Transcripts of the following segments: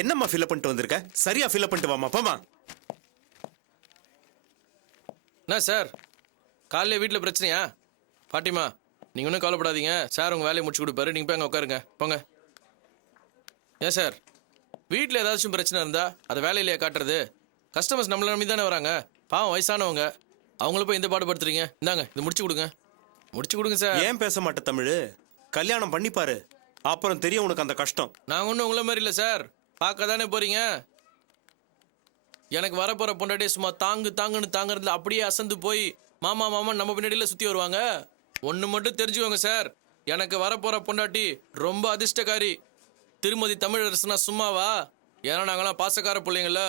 என்னம்மா ஃபில் பண்ணிட்டு வந்திருக்க? சரியா ஃபில் பண்ணிட்டு வாமா, போமா. என்ன சார் காலையில் வீட்டில் பிரச்சனையா? பாட்டிமா நீங்கள் ஒன்றும் கவலைப்படாதீங்க, சார் உங்கள் வேலையை முடிச்சு கொடுப்பாரு, நீங்கள் போய் அங்கே உட்காருங்க போங்க. ஏன் சார் வீட்டில் ஏதாச்சும் பிரச்சனை இருந்தால் அதை வேலையிலேயே காட்டுறது? கஸ்டமர்ஸ் நம்மளை நம்பி தானே வராங்க, பாவம் வயசானவங்க, அவங்கள போய் இந்த பாடுபடுத்துறீங்க. இந்தாங்க இது முடிச்சு கொடுங்க, முடிச்சு கொடுங்க சார். ஏன் பேச மாட்டே தமிழ்? கல்யாணம் பண்ணிப்பாரு, அப்புறம் தெரியும் உனக்கு அந்த கஷ்டம். நாங்கள் ஒன்றும் உங்களை மாதிரி இல்லை சார், பார்க்க தானே போகிறீங்க. எனக்கு வரப்போகிற பொண்டாட்டியே சும்மா தாங்குன்னு தாங்குறதுல அப்படியே அசந்து போய் மாமா நம்ம பின்னாடியில் சுற்றி வருவாங்க. ஒன்று மட்டும் தெரிஞ்சுக்கோங்க சார், எனக்கு வரப்போகிற பொண்டாட்டி ரொம்ப அதிர்ஷ்டக்காரி. திருமதி தமிழரசனா சும்மாவா? ஏன்னா நாங்களாம் பாசக்கார பிள்ளைங்கள.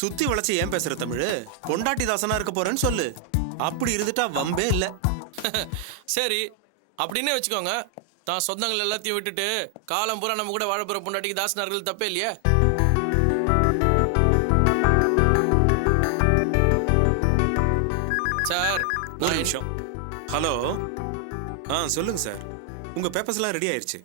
சுத்தி வளைச்சு ஏன் பேசுற தமிழ்? பொண்டாட்டி தாசனா இருக்க போறேன்னு சொல்லு, அப்படி இருந்துட்டா வம்பே இல்ல. சரி அப்படின்னே வச்சுக்கோங்க, தான் சொந்தங்கள் எல்லாத்தையும் விட்டுட்டு காலம் பூரா நம்ம கூட வாழப்போற பொண்டாட்டிக்கு தாசனார்கள் தப்பே இல்லையா? சார் ஒரு நிமிஷம். ஹலோ, சொல்லுங்க சார், உங்க பேப்பர்ஸ் எல்லாம் ரெடி ஆயிருச்சு.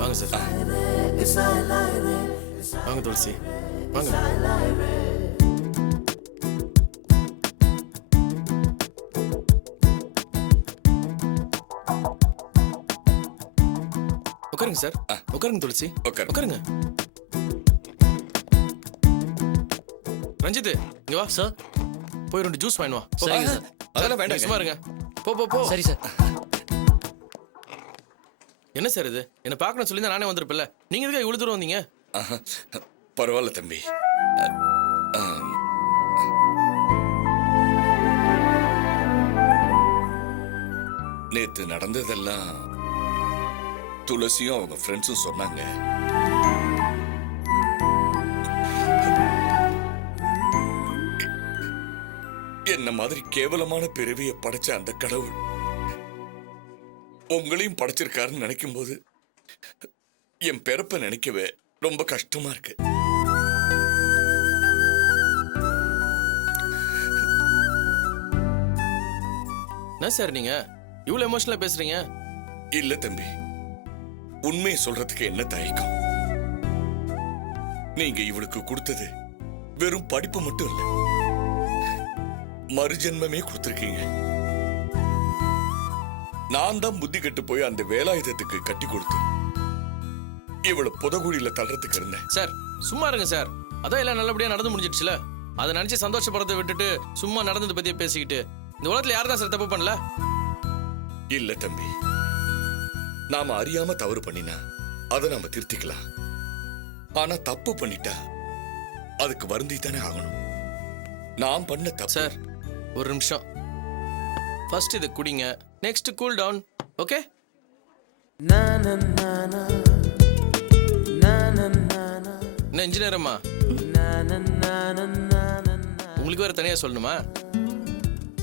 வாங்க சார், வாங்க துளசி, வாங்க. உட்காருங்க சார், உட்காருங்க துளசி, உட்காருங்க. ரஞ்சித் இங்க வா சார், போய் 2 ஜூஸ் வாங்கிட்டு வா. சரிங்க சார். அதெல்லாம் வேண்டாம், சும்மா இருங்க. போ. சரி சார். என்ன சார் இது, என்ன பார்க்கணும் சொல்லி தான் நானே வந்திருப்பேன்ல, நீங்க எதுக்கு இவ்வளவு தூரம் வந்தீங்க? பரவாயில்ல தம்பி. நேத்து நடந்ததெல்லாம் துளசியும் அவங்க ஃப்ரெண்ட்ஸும் சொன்னாங்க. என்ன மாதிரி கேவலமான பிறவியை படைச்ச அந்த கடவுள் உங்களையும் படைச்சிருக்காருன்னு நினைக்கும் போது என் பிறப்பை நினைக்கவே ரொம்ப கஷ்டமா இருக்கு. என்ன சார் நீங்க இவ்வளவு எமோஷனலா பேசுறீங்க? இல்ல தம்பி, உண்மையை சொல்றதுக்கு என்ன தயக்கம்? நீங்க இவளுக்கு கொடுத்தது வெறும் படிப்பு மட்டும் இல்ல, மறுஜென்மமே கொடுத்திருக்கீங்க. நான் தான் புத்தி கெட்டு போய் அந்த வேலாயுதத்துக்கு கட்டி கொடுத்து இவளை புதகுழியில தள்ளுறதுக்கு இருந்தேன். சார் சும்மா இருங்க சார், அதான் எல்லாம் நல்லபடியா நடந்து முடிஞ்சிடுச்சுல, அதை நினைச்சு சந்தோஷப்படுறதை விட்டுட்டு சும்மா நடந்ததை பத்தியே பேசிக்கிட்டு இந்த உலகத்துல யார் தான் சார் தப்பு பண்ணல? இல்ல தம்பி, நாம அறியாம தவறு பண்ணினா அதை நாம திருத்திக்கலாம். ஆனா தப்பு பண்ணிட்டா அதுக்கு வருந்தி தானே ஆகணும். நான் பண்ண தப்பு. சார் ஒரு நிமிஷம், ஃபர்ஸ்ட் இதை குடிங்க, நெக்ஸ்ட் கூல் டவுன், ஓகே? என்ன இன்ஜினியர் அம்மா, உங்களுக்கு வேற தனியா சொல்லணுமா?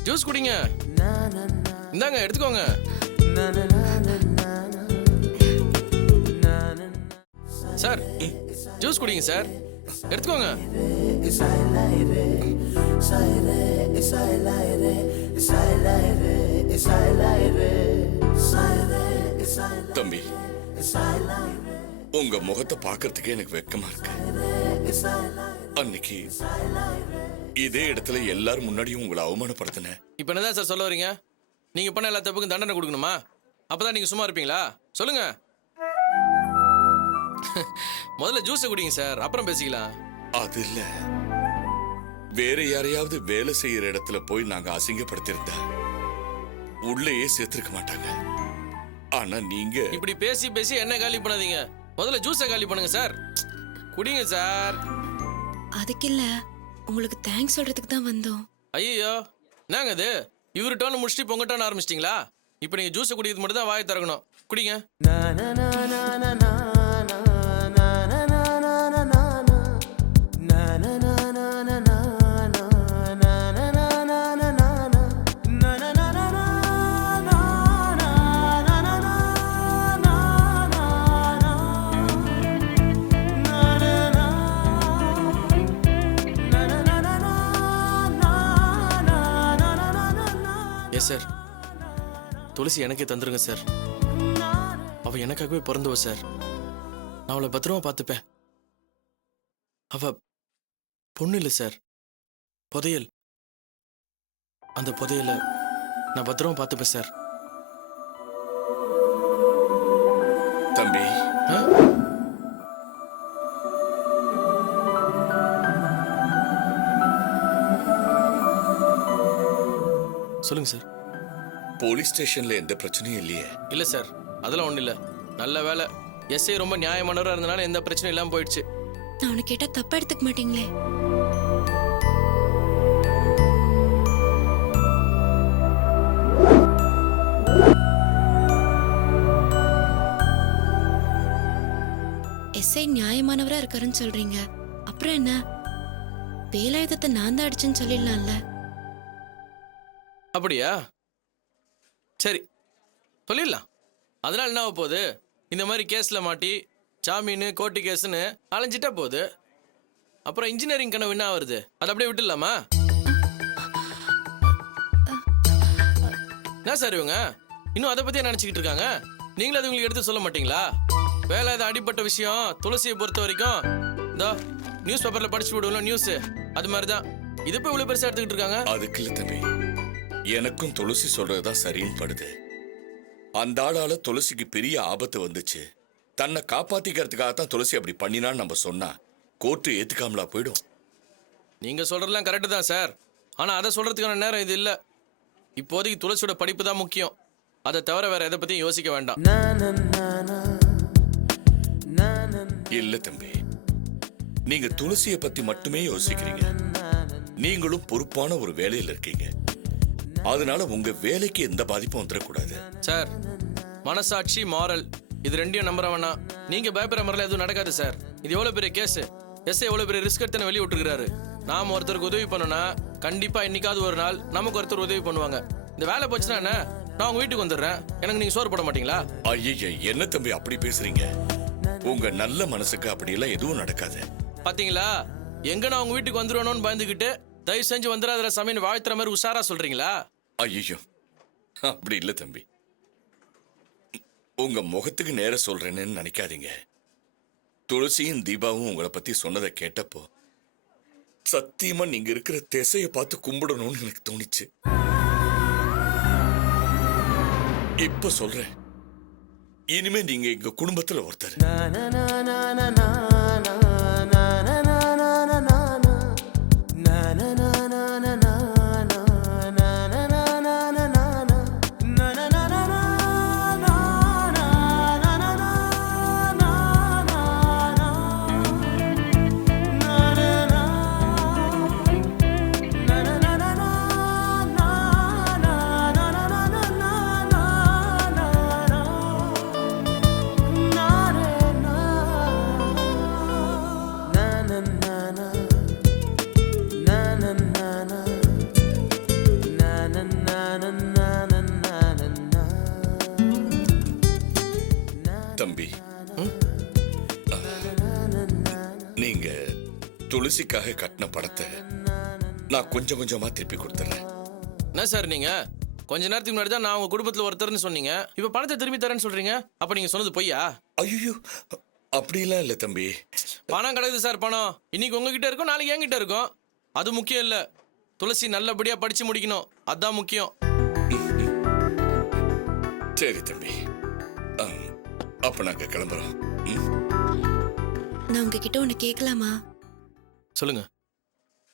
ஜூஸ் குடிங்க, இந்தாங்க எடுத்துக்கோங்க. சார் ஜூஸ் குடிங்க சார், எடுத்துக்கோங்க. தம்பி, உங்க முகத்தை பார்க்கறதுக்கே எனக்கு வெக்கமா இருக்கு. அன்னைக்கு இதே இடத்துல எல்லாரும் முன்னாடியும் உங்களை அவமானப்படுத்தினேன். இப்ப என்னதான் சார் சொல்ல வரீங்க? நீங்க பண்ண எல்லா தப்புக்கும் தண்டனை கொடுக்கணுமா? அப்பதான் நீங்க சும்மா இருப்பீங்களா? சொல்லுங்க. முதல்ல ஜூஸ் குடிங்க சார், அப்புறம் பேசிக்கலாம். அது இல்ல, வேற யாரையாவது வேலை செய்யற இடத்துல போய் நாங்க அசிங்கப்படுத்திருந்தா உள்ளேயே சேர்த்திருக்க மாட்டாங்க. ஆனா நீங்க இப்படி பேசி பேசி என்ன காலி பண்ணாதீங்க, முதல்ல ஜூஸை காலி பண்ணுங்க சார். குடிங்க சார். அதுக்கு இல்ல, உங்களுக்கு தேங்க்ஸ் சொல்றதுக்கு தான் வந்தோம். ஐயோ என்னங்க இது, இவரு டோன் முடிச்சுட்டு பொங்க டோன் ஆரம்பிச்சிட்டீங்களா? இப்போ நீங்க ஜூஸை குடிக்கிறது மட்டும் தான் வாயை திறக்கணும். குடிங்க. Yes sir. துளசி எனக்கே தந்துருங்க சார். அவ எனக்காகவே பிறந்தவ சார். நான் அவளை பத்திரமா பார்த்துப்பேன். அவ பொண்ணு இல்லை சார், புதையல். அந்த புதையலை நான் பத்திரமா பார்த்துப்பேன் சார். தம்பி, ஆ? சொல்லுங்க சார். போலீஸ் ஸ்டேஷன்ல எந்த பிரச்சனையும் இல்லையே? இல்ல சார், அதெல்லாம் ஒண்ணும் இல்ல. நல்ல வேலை, எஸ்ஐ ரொம்ப நியாயமானவரா இருந்தனால எந்த பிரச்சனையும் இல்லாம போயிடுச்சு. நான் உனக்கு கேட்டா தப்பா எடுத்துக்க மாட்டீங்களே? எஸ்ஐ நியாயமானவரா இருக்காருன்னு சொல்றீங்க, அப்புறம் என்ன? வேலாயுதத்தை நான் தான் அடிச்சேன்னு சொல்லிடலாம்ல. அப்படியா? சரி, சொல்லிடலாம். அதனால என்ன ஆக போகுது? இந்த மாதிரி கேஸ்ல மாட்டி ஜாமீன் கோர்ட்டு கேஸ்ன்னு அலைஞ்சிட்டா போகுது. அப்புறம் இன்ஜினியரிங் கனவு என்ன வருது? அதை அப்படியே விட்டுடலாமா? என்ன சார் இவங்க இன்னும் அதை பத்தியே நினைச்சுக்கிட்டு இருக்காங்க? நீங்களும் அது உங்களுக்கு எடுத்து சொல்ல மாட்டீங்களா? வேலை இது அடிப்பட்ட விஷயம். துளசியை பொறுத்த வரைக்கும் இந்த நியூஸ் பேப்பர்ல படிச்சு விடுவோம்ல நியூஸ், அது மாதிரிதான். இது போய் இவ்வளவு பெருசா எடுத்துக்கிட்டு இருக்காங்க. அதுக்கு இல்ல தம்பி, எனக்கும் துளசி சொல்றதுதான் சரின்னு படுது. அந்த ஆளால துளசிக்கு பெரிய ஆபத்து வந்துச்சு. தன்னை காப்பாத்திக்கிறதுக்காகத்தான் துளசி அப்படி பண்ணினான்னு நம்ம சொன்னா கோர்ட்டு ஏத்துக்காமலா போயிடும்? நீங்க சொல்றதெல்லாம் கரெக்டு தான் சார். ஆனா அதை சொல்றதுக்கான நேரம் இது இல்ல. இப்போதைக்கு துளசியோட படிப்பு தான் முக்கியம். அதை தவிர வேற எதை பத்தியும் யோசிக்க வேண்டாம். இல்ல தம்பி, நீங்க துளசிய பத்தி மட்டுமே யோசிக்கிறீங்க. நீங்களும் பொறுப்பான ஒரு வேலையில இருக்கீங்க. அதனால உங்க வேலைக்கு எந்த பாதிப்பும் வந்துடக்கூடாது. சார், மனசாட்சி மாரல் இது ரெண்டையும் நம்புற வேணாம். நீங்க பயப்படுற மாதிரிலாம் எதுவும் நடக்காது சார். இது எவ்வளவு பெரிய கேஸ். எஸ் எவ்வளவு பெரிய ரிஸ்க் எடுத்து வெளியே விட்டுருக்காரு. நாம ஒருத்தருக்கு உதவி பண்ணோம்னா கண்டிப்பா இன்னைக்காவது ஒரு நாள் நமக்கு ஒருத்தர் உதவி பண்ணுவாங்க. இந்த வேலை போச்சுன்னா என்ன, நான் உங்க வீட்டுக்கு வந்துடுறேன். எனக்கு நீங்க சோறு போட மாட்டீங்களா? ஐய, என்ன தம்பி அப்படி பேசுறீங்க? உங்க நல்ல மனசுக்கு அப்படியெல்லாம் எதுவும் நடக்காது. பாத்தீங்களா, எங்க நான் உங்க வீட்டுக்கு வந்துருவேணும்னு பயந்துகிட்டு தயவு செஞ்சு வந்துடாத சமையல் வாழ்த்துற மாதிரி உஷாரா சொல்றீங்களா? ஐயோ, அப்படி இல்ல தம்பி. உங்க முகத்துக்கு நேர சொல்றேன்னு நினைக்காதீங்க. துளசியும் தீபாவும் உங்களை பத்தி சொன்னதை கேட்டப்போ சத்தியமா நீங்க இருக்கிற திசையை பார்த்து கும்பிடணும்னு எனக்கு தோணிச்சு. இப்ப சொல்றேன், இனிமே நீங்க எங்க குடும்பத்துல ஒருத்தர். தம்பி, நீங்க துளசிக்காக கட்டின படத்தை நான் கொஞ்சம் கொஞ்சமா திருப்பி கொடுத்துறேன். என்ன சார் நீங்க கொஞ்ச நேரத்துக்கு முன்னாடி தான் நான் உங்க குடும்பத்துல ஒருத்தர்னு சொன்னீங்க. இப்ப பணத்தை திரும்பி தரேன்னு சொல்றீங்க. அப்ப நீங்க சொன்னது பொய்யா? ஐயோ, அப்படிலாம் இல்ல தம்பி. பணம் கிடக்குது சார். பணம் இன்னைக்கு உங்ககிட்ட இருக்கும், நாளைக்கு என்கிட்ட இருக்கும். அது முக்கியம் இல்ல. துளசி நல்லபடியா படிச்சு முடிக்கணும், அதான் முக்கியம். சரி தம்பி, அப்ப நாங்க கிளம்புறோம். நான் உங்ககிட்ட ஒண்ணு கேட்கலாமா? சொல்லுங்க.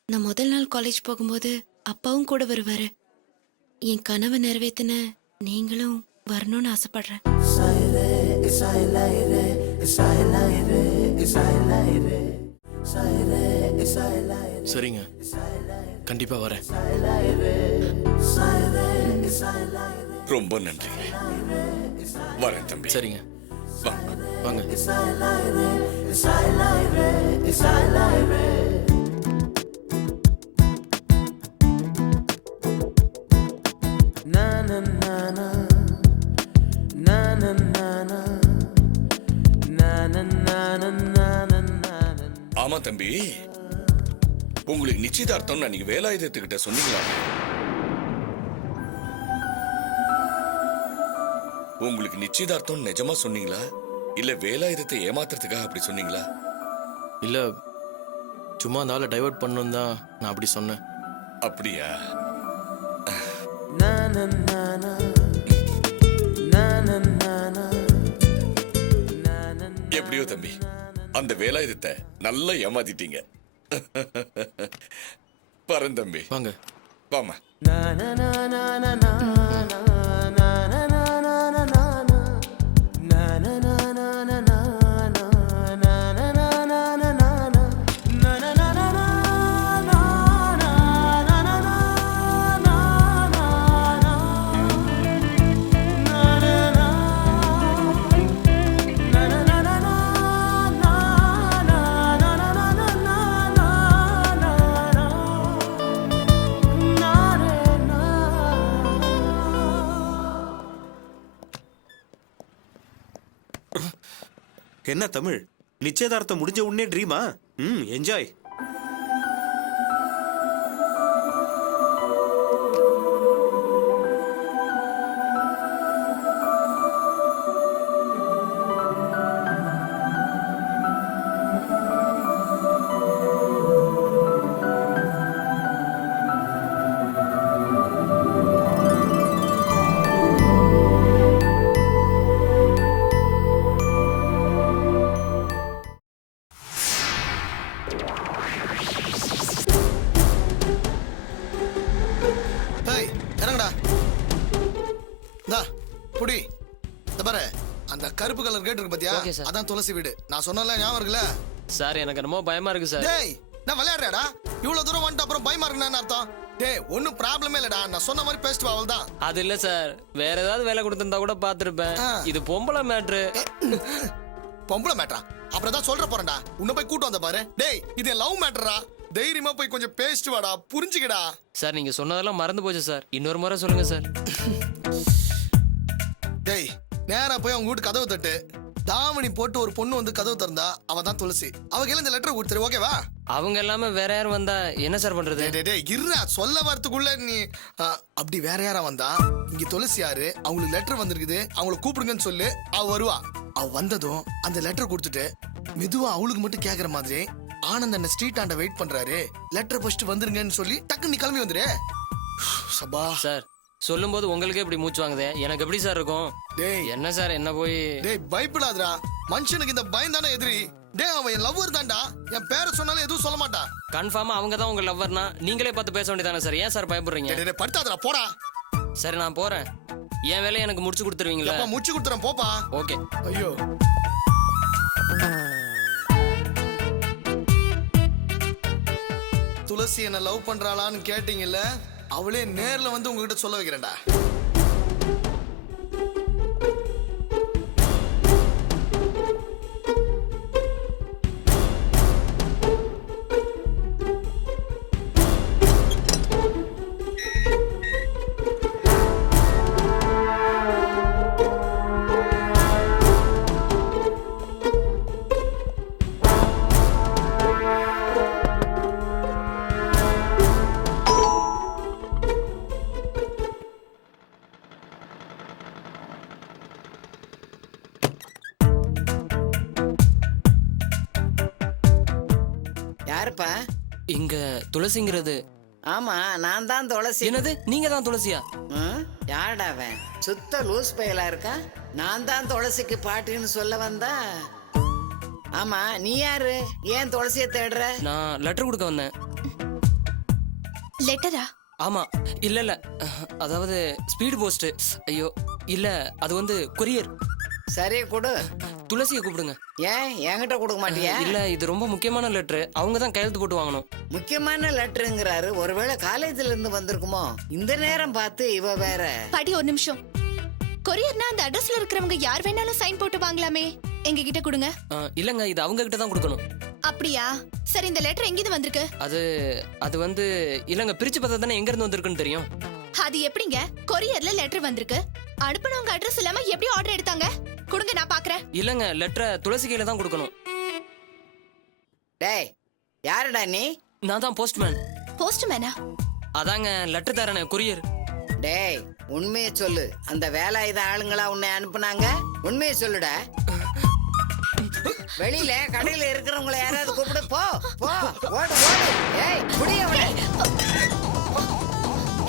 நான் முதல் நாள் காலேஜ் போகும்போது அப்பாவும் கூட வருவாரு. என் கனவை நிறைவேத்தின நீங்களும் வரணும்னு ஆசைப்படுறேன். சரிங்க, கண்டிப்பா வரேன். ரொம்ப நன்றி. வரேன் தம்பி. சரிங்க, வாங்க. ஆமா தம்பி, உங்களுக்கு நிச்சயதார்த்தம் அன்னைக்கு வேலாயுதத்துக்கிட்ட சொன்னீங்களா? உங்களுக்கு நிச்சயதார்த்தம் நிஜமா சொன்னீங்களா இல்ல வேலாயுதத்தை ஏமாத்துறதுக்காக அப்படி சொன்னீங்களா? இல்ல சும்மா அந்த ஆளை டைவர்ட் பண்ணணும் தான் நான் அப்படி சொன்னேன். அப்படியா? எப்படியோ தம்பி, அந்த வேலாயுதத்தை நல்லா ஏமாத்திட்டீங்க. பரந்தம்பி வாங்க. வாமா. என்ன தமிழ், நிச்சயதார்த்தம் முடிஞ்ச உடனே ட்ரீமா? என்ஜாய். ஏய் இறங்கடா. இந்தா புடி. இந்த பாரு, அந்த கருப்பு கலர் கேட் இருக்கு பாத்தியா? Okay, sir. அதான் துளசி வீடு. நான் சொன்னல ஞாபகம் இருக்குல்ல? சார் எனக்கு என்னமோ பயமா இருக்கு சார். டேய் நான் விளையாடுறேடா. இவ்வளவு தூரம் வந்துட்டு அப்புறம் பயமா இருக்குன்னு அர்த்தம்? டேய் ஒன்னும் ப்ராப்ளமே இல்லடா. நான் சொன்ன மாதிரி பேசிட்டு வா, அவ்வளவுதான். அது இல்ல சார், வேற ஏதாவது வேலை கொடுத்திருந்தா கூட பாத்துருப்பேன். ஆ. இது பொம்பளை மேட்ரு. பொம்பளை மேட்டரா? அப்புறம் தான் சொல்ற போறேன்டா. உன்னை போய் கூட்டு வந்த பாரு. டேய் இது லவ் மேட்டரா. தைரியமா போய் கொஞ்சம் பேசிட்டு வாடா, புரிஞ்சுக்கடா. சார் நீங்க சொன்னதெல்லாம் மறந்து போச்சு சார். இன்னொரு முறை சொல்லுங்க சார். டேய் நேரா போய் அவங்க வீட்டு கதவு தட்டு. தாவணி போட்டு ஒரு பொண்ணு வந்து கதவு திறந்தா அவ தான் துளசி. அவ கையில இந்த லெட்டர் கொடுத்துரு, ஓகேவா? அவங்க எல்லாமே வேற யாரும் வந்தா என்ன சார் பண்றது? டேய் டேய் டேய் இருடா, சொல்ல வரதுக்குள்ள நீ அப்படி வேற யாரா வந்தா இங்க துளசி யாரு, அவங்களுக்கு லெட்டர் வந்திருக்குது, அவங்கள கூப்பிடுங்கன்னு சொல்லு. அவ வருவா. அவ வந்ததும் அந்த லெட்டர் கொடுத்துட்டு மெதுவா அவளுக்கு மட்டும் கேக்குற மாதிரி ஆனந்த் அந்த ஸ்ட்ரீட் ஆண்ட வெயிட் பண்றாரு, லெட்டர் ஃபர்ஸ்ட் வந்துருங்கன்னு சொல்லி டக்குன்னு நீ கிளம்பி வந்துரு. சபா சார் சொல்லும்போது உங்களுக்கே இப்படி மூச்சு வாங்குதே, எனக்கு எப்படி சார் இருக்கும்? டேய் என்ன சார் என்ன போய் டேய் பயப்படாதடா. மனுஷனுக்கு இந்த பயம் தானே எதிரி. டேய் அவன் என் லவ்வர் தான்டா. என் பேரை சொன்னாலும் எதுவும் சொல்ல மாட்டா. கன்ஃபார்மா அவங்க தான் உங்க லவ்வர்னா நீங்களே பார்த்து பேச வேண்டியதானே சார். ஏன் சார் பயப்படுறீங்க? டேய் டேய் படுத்தாதடா, போடா. சரி நான் போறேன். என் வேலையை எனக்கு முடிச்சு கொடுத்துருவீங்களா? அப்பா முடிச்சு கொடுத்துறேன், போப்பா. ஓகே. ஐயோ துளசி என்ன லவ் பண்றாளான்னு கேட்டீங்கல்ல, அவளே நேர்ல வந்து உங்ககிட்ட சொல்ல வைக்கிறேன்டா. யாருப்பா? இங்க துளசிங்கிறது. ஆமா நான் தான் துளசி. என்னது நீங்க தான் துளசியா? யாருடா அவன்? சுத்த லூஸ் பயலா இருக்கா. நான் தான் துளசிக்கு பாட்டுன்னு சொல்ல வந்தா. ஆமா நீ யாரு? ஏன் துளசியை தேடுற? நான் லெட்டர் கொடுக்க வந்தேன். லெட்டரா? ஆமா. இல்ல இல்ல அதாவது ஸ்பீட் போஸ்ட். ஐயோ இல்ல அது வந்து கொரியர். சரி கொடு. துளசியை கூப்பிடுங்க. ஏன் என்கிட்ட கொடுக்க மாட்டியா? இல்ல இது ரொம்ப முக்கியமான லெட்டர். அவங்க தான் கையெழுத்து போட்டு வாங்கணும். முக்கியமான லெட்டருங்கிறாரு. ஒருவேளை காலேஜ்ல இருந்து வந்திருக்குமோ? இந்த நேரம் பார்த்து இவ வேற. பாட்டி ஒரு நிமிஷம். கொரியர்னா அந்த அட்ரஸ்ல இருக்கிறவங்க யார் வேணாலும் சைன் போட்டு வாங்கலாமே. எங்க கிட்ட கொடுங்க. இல்லங்க இது அவங்க கிட்ட தான் கொடுக்கணும். அப்படியா? சரி இந்த லெட்டர் எங்கிருந்து வந்திருக்கு? அது வந்து இல்லங்க பிரிச்சு பார்த்தா தானே எங்க இருந்து வந்திருக்குன்னு தெரியும். அது எப்படிங்க கொரியர்ல லெட்டர் வந்திருக்கு? அனுப்புனவங்க அட்ரஸ் இல்லாம எப்படி ஆர்டர் எடுத்தாங்க? கொடுங்க நான் பாக்குறேன். இல்லங்க லெட்டரை துளசி கையில தான் கொடுக்கணும். டேய் யாருடா நீ? நான் தான் போஸ்ட்மேன். போஸ்ட்மேனா? அதாங்க லெட்டர் தரேனே கொரியர். டேய் உண்மையை சொல்லு. அந்த வேலாயுத ஆளுங்களா உன்னை அனுப்புனாங்க? உண்மையை சொல்லுடா. வெளியில கடையில இருக்கிறவங்கள யாராவது கூப்பிடு. போ போ, ஓடு ஓடு. ஏய் புடிய விடு.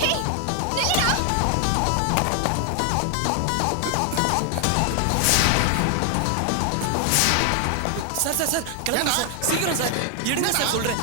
ஹேய், நில்லுடா. சார் சார் சார் கிளம்புங்க சார், சீக்கிரம் சார், எடுங்க சார் சொல்றேன்.